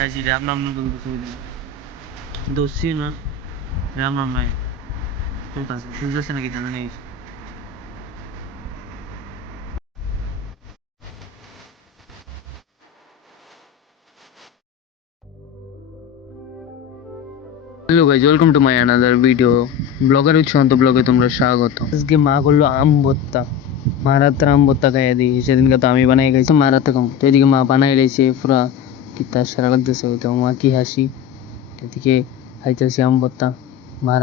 কাজী রাম নাম নতুন সুবিধা দোষী না রাম নাম নাই চলতেছে বুঝতেছে নাকি জানা নেই hello guys welcome to my another video blogger উচ্ছন্ত ব্লগে তোমরা স্বাগত আজকে মা করল আম ভর্তা। মা রাত্রে আম ভর্তা খাইয়ে দিই সেদিনকে তো আমি বানাই খাইছি। মা রাত্রে কম তো এদিকে মা বানাই রয়েছে পুরা কি তার সারা লাগতেছে তো মা, কি হাসি? এদিকে খাইতেছি আম ভর্তা। মা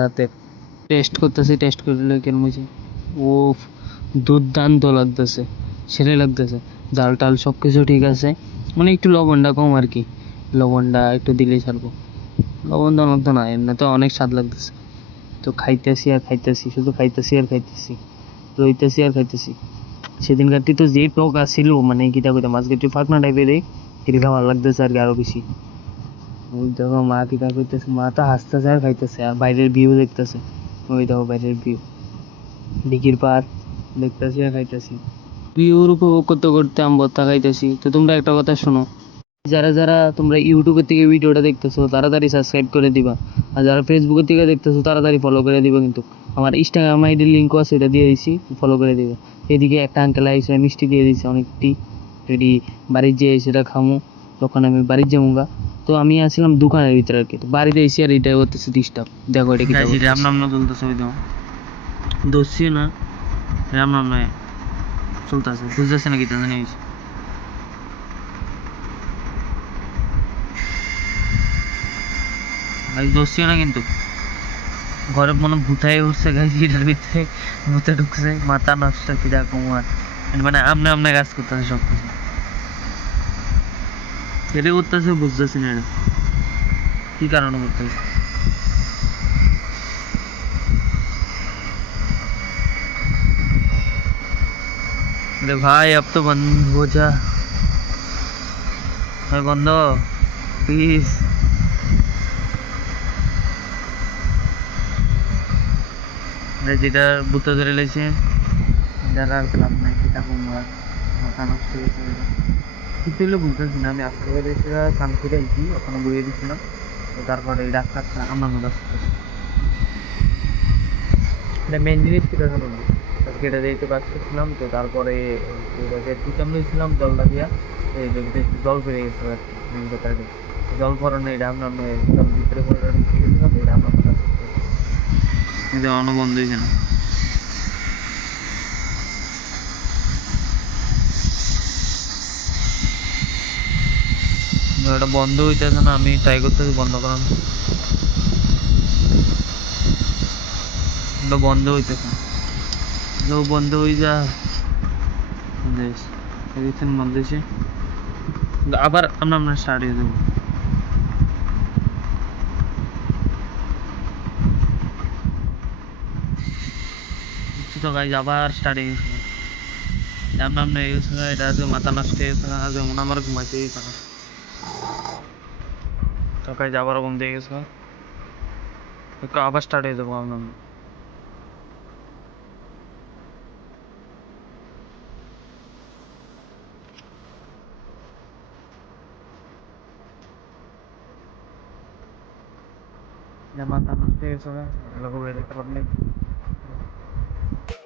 টেস্ট করতেছি, টেস্ট করলে কেমন হয়েছে ও দুর্দান্ত লাগতেছে, সেরে লাগতেছে। ডাল টাল সব কিছু ঠিক আছে মানে একটু লবণটা কম আর কি। লবণটা একটু দিলেই ছাড়বো। লবণ তো না, এমনি তো অনেক স্বাদ লাগতেছে। তো খাইতেছি আর খাইতেছি, শুধু খাইতেছি আর খাইতেছি, রইতেছি আর খাইতেছি। সেদিনকারটি তো যে টক আসছিল মানে কিটা কইতাম আজকে একটু ফাঁকনা টাইপের এটা ভালো লাগতেছে আর কি আরও বেশি। ওই দেখো মা কিটা করতেছে, মা তো হাসতেছে আর খাইতেছে, আর বাইরের ভিউ দেখতেছে। ওই দেখো বাইরের ভিউ দিঘির পার দেখতেছি আর খাইতেছি। ভিউর উপভোগ করতে করতে আমি ভর্তা খাইতেছি। তো তোমরা একটা কথা শোনো। যারা যারা তোমরা ইউটিউবের থেকে ভিডিওটা দেখতেছো, তাড়াতাড়ি সাবস্ক্রাইব করে দিবা। আর যারা ফেসবুকের থেকে দেখতেছো, তাড়াতাড়ি ফলো করে দিবা কিন্তু। আমার ইনস্টাগ্রাম আইডির লিঙ্কও আছে, এটা দিয়ে দিছি ফলো করে দিবে। এদিকে একটা আঙ্কেল আইসে মিষ্টি দিয়ে দিছে অনেকটি। যদি বাড়ির যে সেটা খামো তখন আমি বাড়ির যাব তো আমি আসলাম দোকানের ভিতরে আর কি। বাড়িতে এসে আর এটা করতেছে ডিস্টার্ব দেখো এটা কি রাম নাম না চলতেছে ওই দাও দোষী না রাম নাম নয় চলতেছে। বুঝতেছে নাকি তা জানিস ভাই দোষী না কিন্তু। ঘরে মনে ভূতায় উঠছে গাছ এটার ভিতরে। ভূতে ঢুকছে মাথা নষ্ট কীরকম আর মানে আমনে আমনে কাজ করতেছে সব কিছু কেটে করতেছে বুঝতেছি না এটা কি কারণে করতেছে अरे भाई अब तो बंद हो जा भाई बंद हो प्लीज যেটা বুতে ধরে লেছে যারা আর ক্লাব নাই সেটা কুমার মাথা নষ্ট হয়েছে কিছু হলে বুঝতেছি না আমি আজকে বেড়ে কান করে আইছি, ওখানে বইয়ে দিয়েছিলাম তারপরে এই আমার মনে এটা মেন জিনিস কিটা জানো আজকে এটা দিতে পারতেছিলাম তো তারপরে চিকেন লইছিলাম জলটা এই জল পেরে গেছে আর কি মেন জল পড়ানো, এটা আমরা জল ভিতরে গেছিলাম এটা আমরা অন্য বন্ধ হয়েছে না? এটা বন্ধ হইতেছে না, আমি ট্রাই করতেছি বন্ধ করানো এটা বন্ধ হইতেছে। না বন্ধ হয়ে যা। বন্ধ হয়েছে আবার আমরা আমরা স্টার্ট হয়ে দেবো আবার এটা মাথা নষ্ট যেমন আমার ঘুমাইতে গেছে না তো গাইজ আবার ঘুম দিয়ে গেছে একটু আবার স্টার্ট হয়ে যাব আমরা Ya mata no